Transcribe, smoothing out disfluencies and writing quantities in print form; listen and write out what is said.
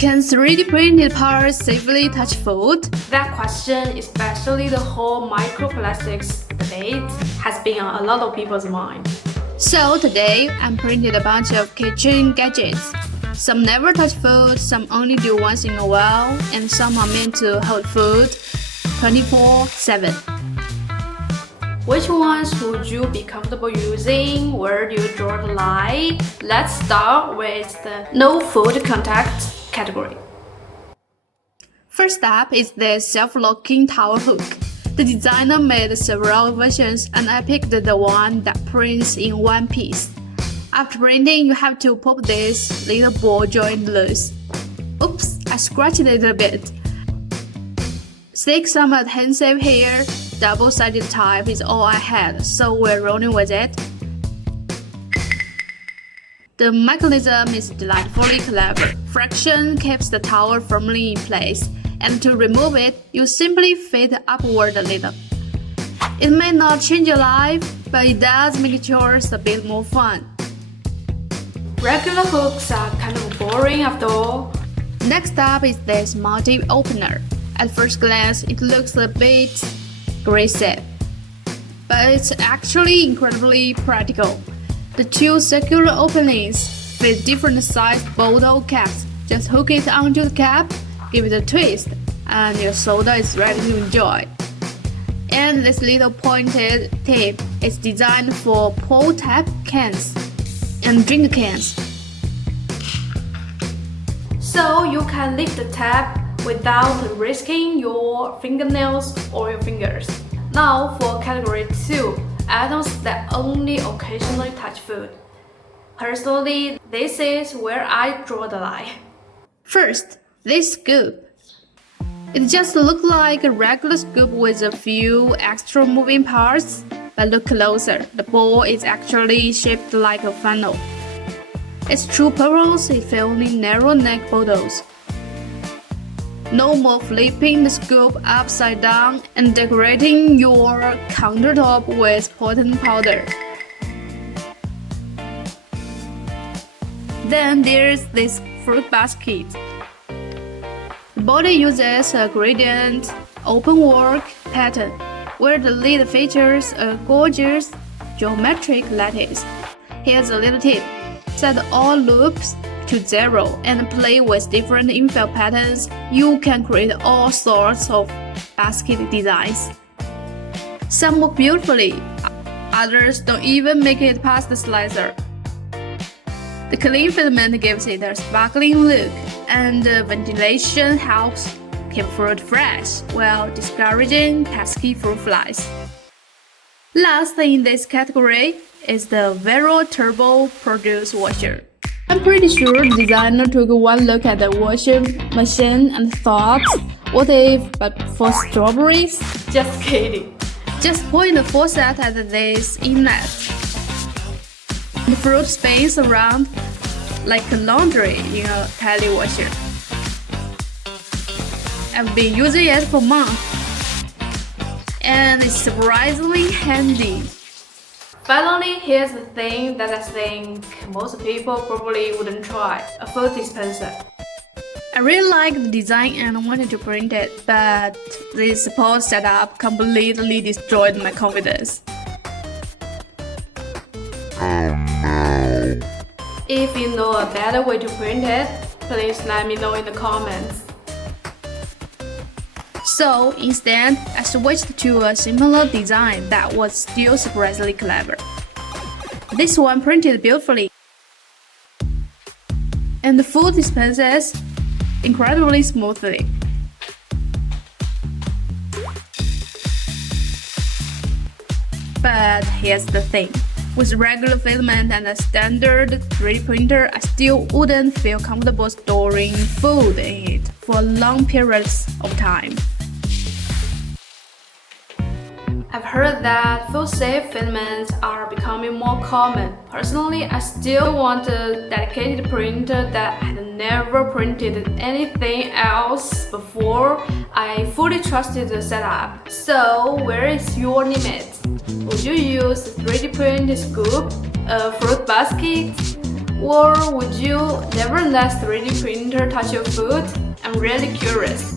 Can 3D printed parts safely touch food? That question, especially the whole microplastics debate, has been on a lot of people's mind. So today, I printed a bunch of kitchen gadgets. Some never touch food, some only do once in a while, and some are meant to hold food 24/7. Which ones would you be comfortable using? Where do you draw the line? Let's start with the no food contact category. First up is the self-locking towel hook. The designer made several versions and I picked the one that prints in one piece. After printing, you have to pop this little ball joint loose. Oops, I scratched it a bit. Stick some adhesive here. Double-sided type is all I had, so we're rolling with it. The mechanism is delightfully clever. Friction keeps the towel firmly in place, and to remove it, you simply fit upward a little. It may not change your life, but it does make chores a bit more fun. Regular hooks are kind of boring after all. Next up is this multi opener. At first glance, it looks a bit aggressive, but it's actually incredibly practical. The two circular openings fit different sized bottle caps. Just hook it onto the cap, give it a twist, and your soda is ready to enjoy. And this little pointed tip is designed for pull tab cans and drink cans. So you can lift the tab without risking your fingernails or your fingers. Now for category 2, items that only occasionally touch food. Personally, this is where I draw the line. First, this scoop. It just looks like a regular scoop with a few extra moving parts, but look closer. The bowl is actually shaped like a funnel. Its true purpose is filling narrow neck bottles. No more flipping the scoop upside down and decorating your countertop with potent powder. Then there's this fruit basket. The body uses a gradient open work pattern where the lid features a gorgeous geometric lattice. Here's a little tip. Set all loops to 0 and play with different infill patterns. You can create all sorts of basket designs. Some work beautifully, others don't even make it past the slicer. The clean filament gives it a sparkling look, and the ventilation helps keep fruit fresh while discouraging pesky fruit flies. Last in this category is the Vero Turbo Produce Washer. I'm pretty sure the designer took one look at the washing machine and thought, what if but for strawberries? Just kidding. Just point the faucet at this inlet. The fruit spins around like laundry in a tile washer. I've been using it for months, and it's surprisingly handy. Finally, here's the thing that I think most people probably wouldn't try: a food dispenser. I really like the design and I wanted to print it, but the support setup completely destroyed my confidence. Oh no. If you know a better way to print it, please let me know in the comments. So instead, I switched to a similar design that was still surprisingly clever. This one printed beautifully, and the food dispenses incredibly smoothly. But here's the thing. With regular filament and a standard 3D printer, I still wouldn't feel comfortable storing food in it for long periods of time. I've heard that food-safe filaments are becoming more common. Personally, I still want a dedicated printer that had never printed anything else before. I fully trusted the setup. So, where is your limit? Would you use a 3D printed scoop, a fruit basket, Or would you never let 3D printer touch your food? I'm really curious.